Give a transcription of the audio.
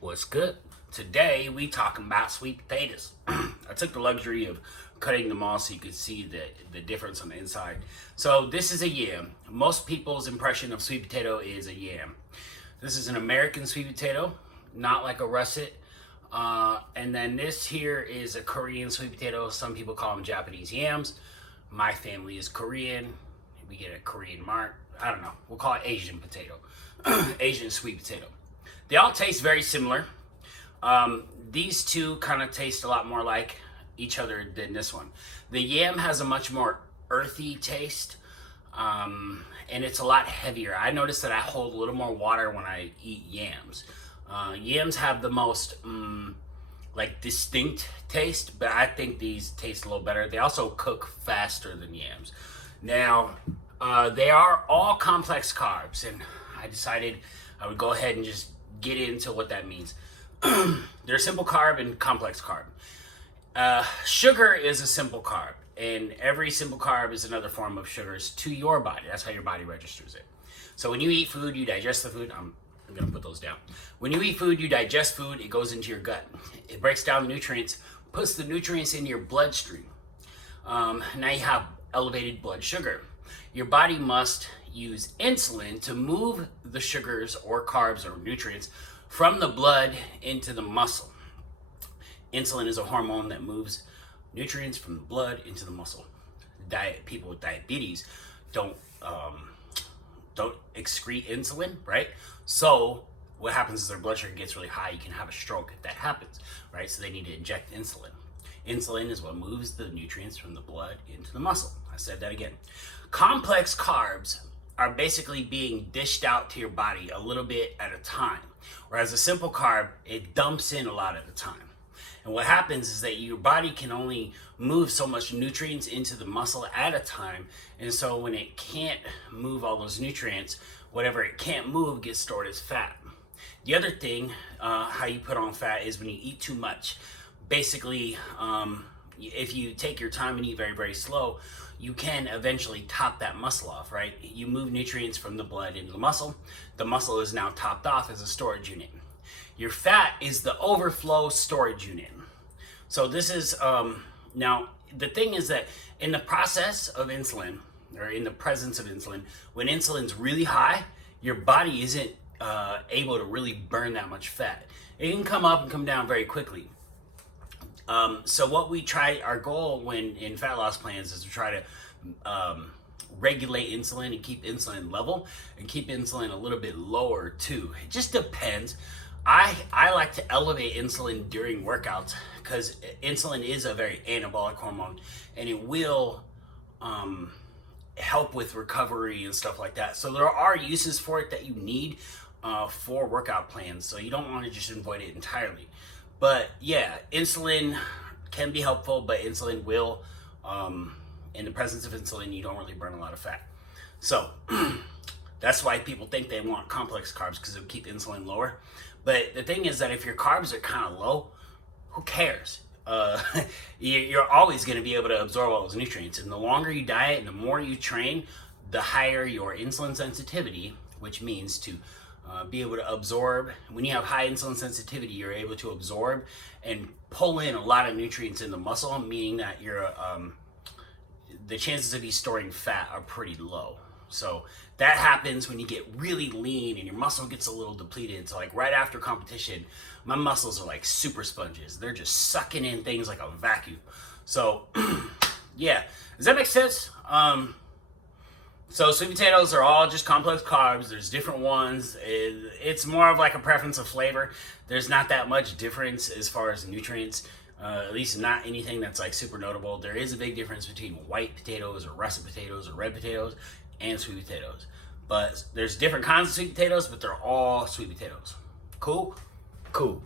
What's good? Today we talking about sweet potatoes. I took the luxury of cutting them all so you could see the difference on the inside. So this is a yam. Most people's impression of sweet potato is a yam. This is an American sweet potato, not like a russet. And then this here is a Korean sweet potato. Some people call them Japanese yams. My family is Korean. We get a Korean mark. I don't know. We'll call it Asian potato. Asian sweet potato. They all taste very similar. These two kind of taste a lot more like each other than this one. The yam has a much more earthy taste, and it's a lot heavier. I noticed that I hold a little more water when I eat yams. Yams have the most like distinct taste, but I think these taste a little better. They also cook faster than yams. Now, they are all complex carbs, and I decided I would go ahead and just get into what that means. They're simple carb and complex carb. Sugar is a simple carb, and every simple carb is another form of sugars to your body. That's how your body registers it. So when you eat food, you digest the food. I'm gonna put those down. When you eat food, you digest food, it goes into your gut. It breaks down the nutrients, puts the nutrients in your bloodstream. Now you have elevated blood sugar. Your body must use insulin to move the sugars or carbs or nutrients from the blood into the muscle. Insulin is a hormone that moves nutrients from the blood into the muscle. People with diabetes don't excrete insulin, right? So what happens is their blood sugar gets really high. You can have a stroke if that happens, right? So they need to inject insulin. Insulin is what moves the nutrients from the blood into the muscle. I said that again. Complex carbs are basically being dished out to your body a little bit at a time. Whereas a simple carb, it dumps in a lot at a time. And what happens is that your body can only move so much nutrients into the muscle at a time. And so when it can't move all those nutrients, whatever it can't move gets stored as fat. The other thing, how you put on fat is when you eat too much. Basically, if you take your time and eat very, very slow, you can eventually top that muscle off, right? You move nutrients from the blood into the muscle. The muscle is now topped off as a storage unit. Your fat is the overflow storage unit. So this is, now the thing is that in the process of insulin, or in the presence of insulin, when insulin's really high, your body isn't able to really burn that much fat. It can come up and come down very quickly. So what we try, our goal when in fat loss plans is to try to regulate insulin and keep insulin level and keep insulin a little bit lower too. It just depends. I like to elevate insulin during workouts because insulin is a very anabolic hormone and it will help with recovery and stuff like that. So there are uses for it that you need for workout plans. So you don't want to just avoid it entirely. But yeah, insulin can be helpful, but insulin will, in the presence of insulin, you don't really burn a lot of fat. So that's why people think they want complex carbs because it will keep insulin lower. But the thing is that if your carbs are kind of low, who cares? You're always going to be able to absorb all those nutrients. And the longer you diet and the more you train, the higher your insulin sensitivity, which means to be able to absorb. When you have high insulin sensitivity, you're able to absorb and pull in a lot of nutrients in the muscle, meaning that the chances of you storing fat are pretty low. So that happens when you get really lean and your muscle gets a little depleted. So like right after competition, my muscles are like super sponges. They're just sucking in things like a vacuum. So yeah, does that make sense? So sweet potatoes are all just complex carbs. There's different ones. It's more of like a preference of flavor. There's not that much difference as far as nutrients, at least not anything that's like super notable. There is a big difference between white potatoes or russet potatoes or red potatoes and sweet potatoes. But there's different kinds of sweet potatoes, but they're all sweet potatoes. Cool? Cool.